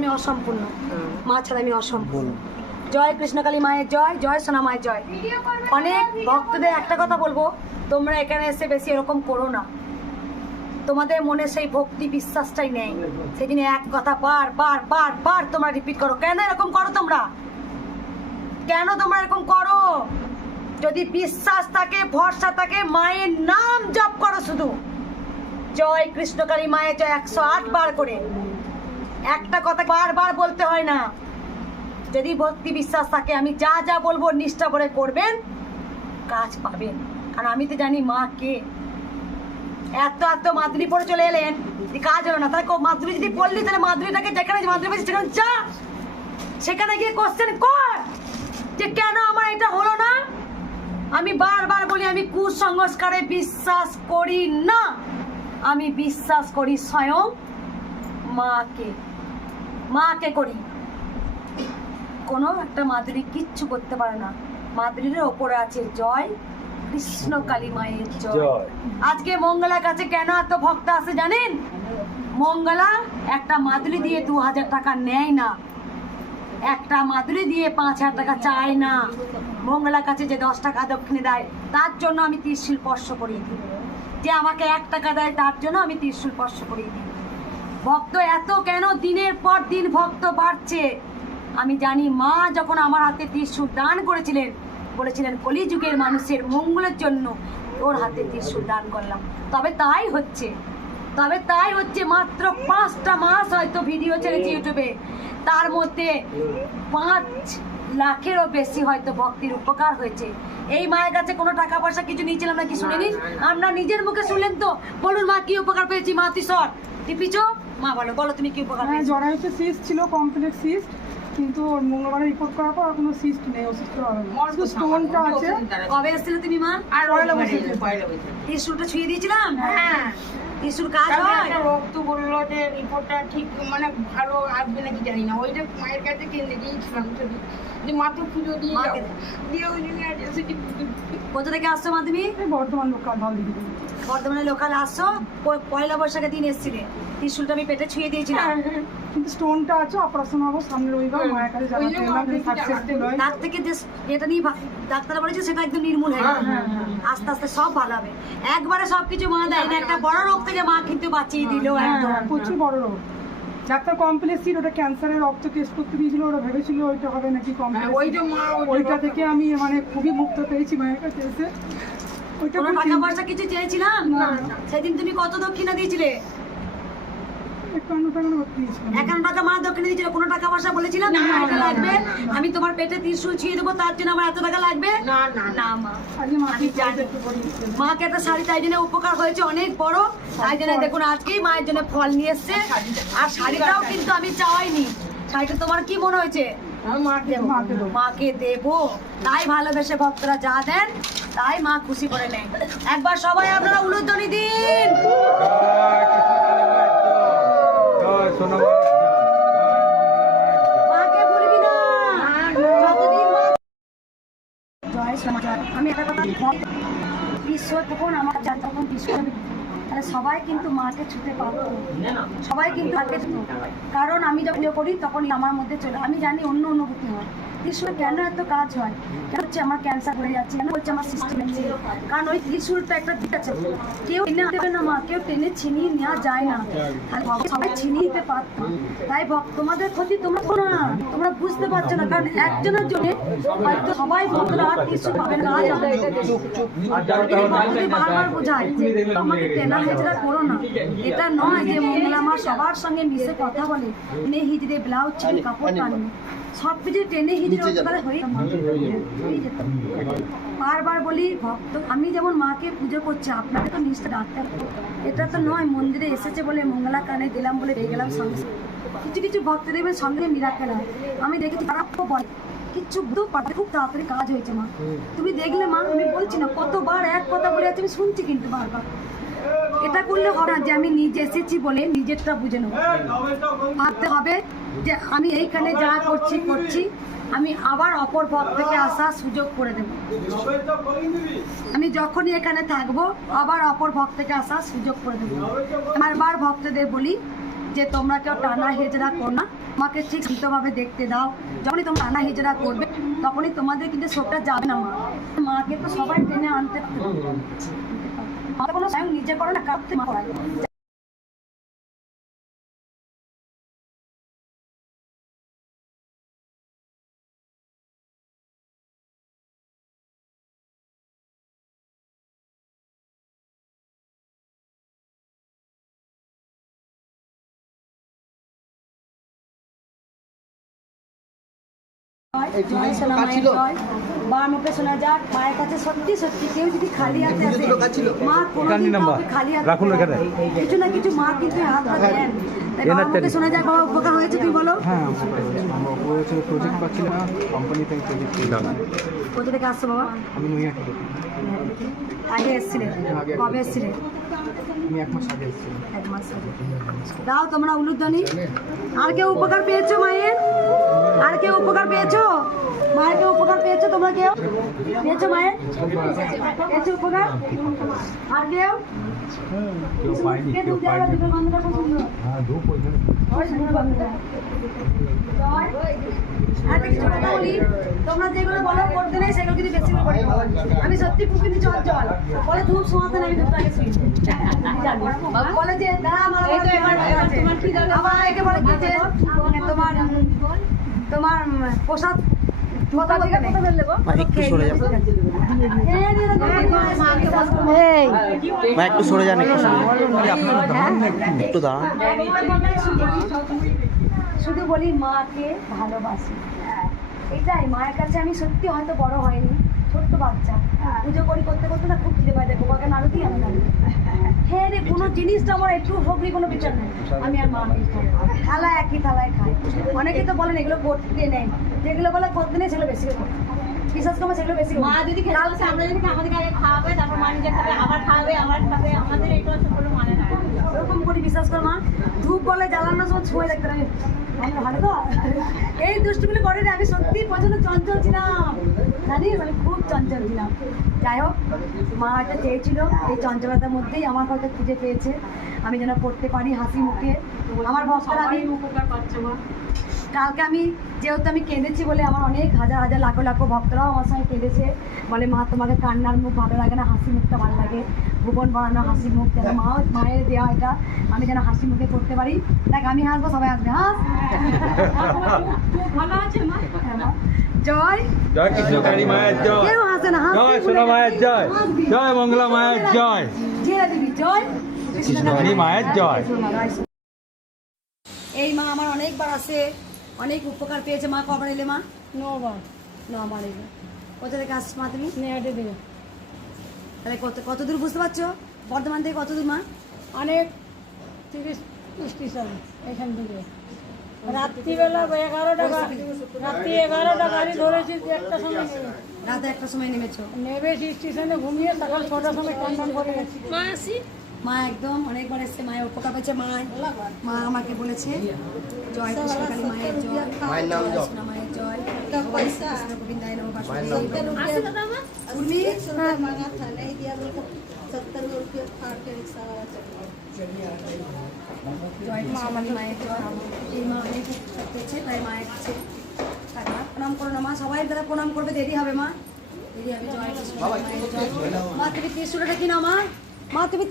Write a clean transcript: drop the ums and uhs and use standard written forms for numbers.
আমি অসম্পূর্ণ, মা ছাড়া আমি অসম্পূর্ণ। জয় কৃষ্ণকালী মায়ের জয়, জয় সোনা মায়ের জয়। অনেক ভক্তদের একটা কথা বলবো, তোমরা এখানে এসে বেশি এরকম করো না। তোমাদের মনে সেই ভক্তি বিশ্বাসটাই নেই, সেদিন এক কথা বার বার বার বার তোমরা রিপিট করো। কেন এরকম করো তোমরা? কেন তোমরা এরকম করো? যদি বিশ্বাস থাকে, ভরসা থাকে, মায়ের নাম জপ করো শুধু। জয় কৃষ্ণকালী মায়ের জয় 108 বার করে, একটা কথা বারবার বলতে হয় না। যদি ভক্তি বিশ্বাস থাকে, আমি যা যা বলবো নিষ্ঠা করে করবেন, কাজ পাবেন। কারণ আমি তো জানি মা কে। এত এত মাদুরি পরে চলে এলেন, কাজ হলো না। তাহলে মাদুরি যদি পড়লি, তাহলে মাদুরিটাকে যেখানে মাদুরি পেয়েছি সেখানে যা, সেখানে গিয়ে কোশ্চেন কর যে কেন আমার এটা হলো না। আমি বারবার বলি, আমি কুসংস্কারে বিশ্বাস করি না, আমি বিশ্বাস করি স্বয়ং মাকে। মাকে করি। কোনো একটা মাদুরি কিচ্ছু করতে পারে না, মাদুরির ওপরে আছে জয় কৃষ্ণকালী মায়ের জয়। আজকে মঙ্গলার কাছে কেন এত ভক্ত আসে জানেন? মঙ্গলা একটা মাদুরি দিয়ে 2000 টাকা নেয় না, একটা মাদুরি দিয়ে 5000 টাকা চায় না। মঙ্গলার কাছে যে 10 টাকা দক্ষিণে দেয়, তার জন্য আমি ত্রিশূল স্পর্শ করিয়ে দিই। যে আমাকে 1 টাকা দেয়, তার জন্য আমি ত্রিশূল স্পর্শ করিয়ে দিই। ভক্ত এত কেন দিনের পর দিন ভক্ত বাড়ছে? আমি জানি মা যখন আমার হাতে ত্রিশূল দান করেছিলেন, বলেছিলেন কলিযুগের মানুষের মঙ্গলের জন্য ওর হাতে ত্রিশূল দান করলাম। তবে তাই হচ্ছে, মাত্র 5টা মাস হয়তো ভিডিও ছেড়েছি ইউটিউবে, তার মধ্যে 5 লাখেরও বেশি হয়তো ভক্তির উপকার হয়েছে। এই মায়ের কাছে কোনো টাকা পয়সা কিছু নিয়েছিলাম না, কি শুনে নিন? আমরা নিজের মুখে শুনলেন তো। বলুন মা, কি উপকার পেয়েছি? মা তিসর টিপিছো, মা বলো তুমি কি উপকার পেয়েছো? জরায়ুতে সিস্ট ছিল, কমপ্লিট সিস্ট, কিন্তু মঙ্গলবারে রিপোর্ট করার পর কোনো সিস্ট নেই, অসুস্থ হবে না, শুধু স্টোনটা আছে। কবে এসেছিলে তুমি মা? আর পয়লা বছর ত্রিশূলটা ছুঁয়ে দিয়েছিলাম। হ্যাঁ, ত্রিশূল কাজ হয়। রক্ত বললো যে রিপোর্টটা ঠিক মানে ভালো আসবে নাকি জানি না। ওইটা মায়ের কাছে কিনে দিয়েছিলাম যে মাত্র পুজো দিয়ে ওই জন্য কোথা থেকে আসছো মা তুমি? বর্ধমান লোকাল ভালো। বর্ধমানের লোকাল আসছো, পয়লা বৈশাখের দিন এসেছিলে। ত্রিশূলটা আমি পেটে ছুঁয়ে দিয়েছিলাম, কিন্তু স্টোনটা আছে, অপারেশন হবো সামনে রবিবার। মায়ের কাছে সাকসেসফুল হয়। তার থেকে যে যেটা নিয়ে ডাক্তার বলেছে সেটা একদম নির্মূল হয়ে যাবে। আস্তে আস্তে সব ভালো হবে। একবারে সবকিছু মা দেয় না, একটা বড় রোগ থেকে মা কিন্তু বাঁচিয়ে দিল। একদম প্রচুর বড় রোগ। ডাক্তার কমপ্লেক্স ছিল, ওটা ক্যান্সারের রক্ত টেস্ট করতে দিয়েছিল, ওরা ভেবেছিল ওইটা হবে নাকি কমপ্লেক্স। ওইটা থেকে আমি মানে খুবই মুক্ত পেয়েছি মায়ের কাছে এসে। ওইটা কোনো টাকা পয়সা কিছু চেয়েছিলাম? সেদিন তুমি কত দক্ষিণা দিয়েছিলে? 51 টাকা মা দক্ষিণা দিয়েছিল। কোনো টাকা পয়সা বলেছিলাম এটা লাগবে, আমি তোমার পেটে ত্রিশূল ছুঁয়ে দেবো, তার জন্য আমার এত টাকা লাগবে না মা। আমি জানি মাকে একটা শাড়ি তাই জন্য উপকার হয়েছে অনেক বড়, তাই জন্য দেখুন আজকেই মায়ের জন্য ফল নিয়ে এসছে। আর শাড়িটাও কিন্তু আমি চাওয়াইনি। শাড়িটা তোমার কি মনে হয়েছে? মাকে দেবো, তাই ভালোবেসে ভক্তরা যা দেন তাই মা খুশি করে নেন। একবার সবাই আপনারা উলুধ্বনি দিন। মাকে বলবি না যতদিন জয় সমাচার। আমি একটা কথা, বিশ্ব তখন আমার যখন বিশ্ব, তাহলে সবাই কিন্তু মাকে ছুতে পারতো, সবাই কিন্তু মাকে ছুতো। কারণ আমি যখন করি তখন আমার মধ্যে চলে, আমি জানি অন্য অনুভূতি হয়। ত্রিশূল কেন এত কাজ হয়, কেন হচ্ছে আমার ক্যান্সার হয়ে যাচ্ছে, কেন হচ্ছে আমার সিস্টেম হচ্ছে? কারণ ওই ত্রিশূলটা একটা দিক আছে, কেউ টেনে দেবে না মা, কেউ টেনে ছিনিয়ে নেওয়া যায় না। সবাই ছিনিয়ে নিতে পারতো। তাই তোমাদের ক্ষতি তোমরা করো না, তোমরা বুঝতে পারছো না। কারণ একজনের জন্য হয়তো সবাই ভক্তরা ত্রিশূল পাবে না। বারবার বোঝায় যে আমাকে টেনা হেজরা করো না। এটা নয় যে মঙ্গলা মা সবার সঙ্গে মিশে কথা বলে, টেনে হিজড়ে ব্লাউজ ছিঁড়ে কাপড় টানে, সব কিছু টেনে হিজড়ে হয়ে যেত। বারবার বলি ভক্ত, আমি যেমন মাকে পুজো করছি, আপনাকে তো নিষ্ঠা ডাক্তার, এটা তো নয় মন্দিরে এসেছে বলে মঙ্গলা কানে দিলাম বলে পেয়ে গেলাম সঙ্গে। কিছু কিছু ভক্ত দেখবেন সঙ্গে মিরাকেল হয়। আমি দেখেছি তারা বলে কিচ্ছু খুব তাড়াতাড়ি কাজ হয়েছে মা। তুমি দেখলে মা, আমি বলছি না কতবার এক কথা বলে আছে, আমি শুনছি কিন্তু বারবার। এটা করলে হবে না যে আমি নিজে এসেছি বলে নিজেরটা বুঝে নেবো। ভাবতে হবে যে আমি এইখানে যা করছি আমি আবার অপর ভক্তকে আসার সুযোগ করে দেব। আমি যখনই এখানে থাকবো আবার অপর ভক্তকে আসার সুযোগ করে দেবো। বারবার ভক্তদের বলি যে তোমরা কেউ টানা হেজরা করো না, আমাকে ঠিক শান্তভাবে দেখতে দাও। যখনই তোমরা টানা হেজরা করবে তখনই তোমাদের কিন্তু শোকটা যাবে না। মাকে তো সবাই টেনে আনতে পারবে, মা কোনো স্বয়ং নিজে করো না, কাঁদতে মা করায়। জয় সোনা মায়ের জয়। মা মুখে শোনা যাক, মায়ের কাছে সত্যি সত্যি কেউ যদি খালি হাতে আসে, মা কোনোদিন কাউকে খালি হাতে কিছু না কিছু মা কিন্তু হাত দেন। তাই বাবার মুখে শোনা যাক, বাবা উপকার হয়েছে তুমি বলো। হ্যাঁ প্রজেক্ট পাচ্ছি না, কোম্পানি থেকে প্রজেক্ট কোথা থেকে আসছো বাবা? আমি নৈহাটি থেকে। আগে এসেছিলেন? কবে এসেছিলেন? আমি 1 মাস আগে এসেছিলাম। 1 মাস আগে। দাও তোমরা উলুধ্বনি। আর কেউ উপকার পেয়েছো মায়ের? আর কেউ উপকার পেয়েছো? মায়ের কেউ উপকার পেয়েছো? তোমরা কেউ পেয়েছো মায়ের? পেয়েছো উপকার? আর কেউ? কেউ পাইনি, কে কেউ দুধ দেওয়া? পাইনি। দুধের গন্ধটা খুব সুন্দর। হ্যাঁ ধূপ ওইখানে। ওই সুন্দর গন্ধটা। জয়। আর একটা কিছু কথা বলি, তোমরা যেগুলো বলো করতে নেই সেগুলো কিন্তু বেশি করে করো। আমি সত্যি খুব কিন্তু চঞ্চল। বলে ধূপ শোনাতে না, আমি ধূপটাকে শুনি। বলে যে দাঁড়া আমার তোমার কি দরকার? আবার একে বলে কি যে তোমার প্রসাদ কথা বলতে ফেললে গো। একটু সরে যান, মা একটু সরে যান, একটু দাঁড়ান। শুধু বলি মাকে ভালোবাসি, এটাই। মায়ের কাছে আমি সত্যি হয়তো বড় হয়নি, ছোট্ট বাচ্চা, পুজো করি করতে করতে না খুব খিদে পাই, দেখো বাবাকে নাড়ু দিই আমি নাড়ু। হ্যাঁ রে, কোনো জিনিসটা আমার একটু হোকলি কোনো বিচার নেই, আমি আর মা মিল খাই, থালা একই থালায় খাই। অনেকে তো বলেন এগুলো করতে নেই, যেগুলো বলে করতে নেই সেগুলো বেশি করে বিশ্বাস করবো, সেগুলো বেশি। মা যদি খেতে বসে, আমরা যদি আমাদেরকে আগে খাওয়াবে, তারপর মা নিজে খাবে, আবার খাওয়াবে, আবার খাবে, আমাদের এটা হচ্ছে কোনো মানে না। ওরকম করি বিশ্বাস কর মা। ধূপ বলে জ্বালানোর সময় ছুঁয়ে দেখতে আমি ভালো তো এই দুষ্টুগুলো করে রে। আমি সত্যি প্রচন্ড চঞ্চল ছিলাম, জানিস আমি খুব চঞ্চল ছিলাম। যাই হোক, মা হয়তো চেয়েছিল এই চঞ্চলতার মধ্যেই আমার হয়তো খুঁজে পেয়েছে, আমি যেন করতে পারি হাসি মুখে আমার ভক্তরা। আমি উপকার পাচ্ছে মা। কালকে আমি যেহেতু আমি কেঁদেছি বলে আমার অনেক হাজার হাজার লাখো লাখো ভক্তরাও আমার সঙ্গে কেঁদেছে, বলে মা তোমাকে কান্নার মুখ ভালো লাগে না, হাসি মুখটা ভালো লাগে, ভুবন বানানো হাসি মুখ, যেন মায়ের দেওয়া এটা আমি যেন হাসি মুখে করতে পারি। দেখ আমি হাসবো, সবাই হাসবে। হাস ভালো আছে মা। জয় জয় কৃষ্ণকালী মায়ের জয়, কেউ হাসে না, জয় সোনা মায়ের জয়, জয় মঙ্গলা মায়ের জয়, জিয়া দিদি জয়, কৃষ্ণকালী মায়ের জয়। এই মা আমার অনেকবার আসে, অনেক উপকার পেয়েছে। মা কবার এলে মা? 9বার এলে। কোথা থেকে আসছো মা তুমি? নেহাটে দিকে তাহলে কত দূর বুঝতে পারছো? বর্ধমান থেকে কত দূর মা? অনেক 30 স্টেশন এখান থেকে। রাত্রিবেলা 11টা রাত্রি 11টা গাড়ি ধরেছি, 1টার সময় রাতে 1টার সময় নেমেছো? নেবে স্টেশনে ঘুমিয়ে সকাল 6টার সময় কন্ট্রোল করে গেছি। মা একদম অনেকবার এসছে, মায়ের উপকার পেয়েছে। মা আমাকে বলেছে জয় কৃষ্ণকালী মায়ের জয়, জয় সোনা মায়ের জয়, কৃষ্ণ গোবিন্দায় নমঃ। জয় কৃষ্ণকালী মায়ের জয়। এই মা অনেক উপকার পেয়েছে, তাই মায়ের কাছে প্রণাম করো না মা। সবাই তারা প্রণাম করবে, দেরি হবে মা, দেরি হবে। জয় কৃষ্ণকালী মায়ের জয়। মা তুমি ত্রিশূলটা কি না মা? মা তুমি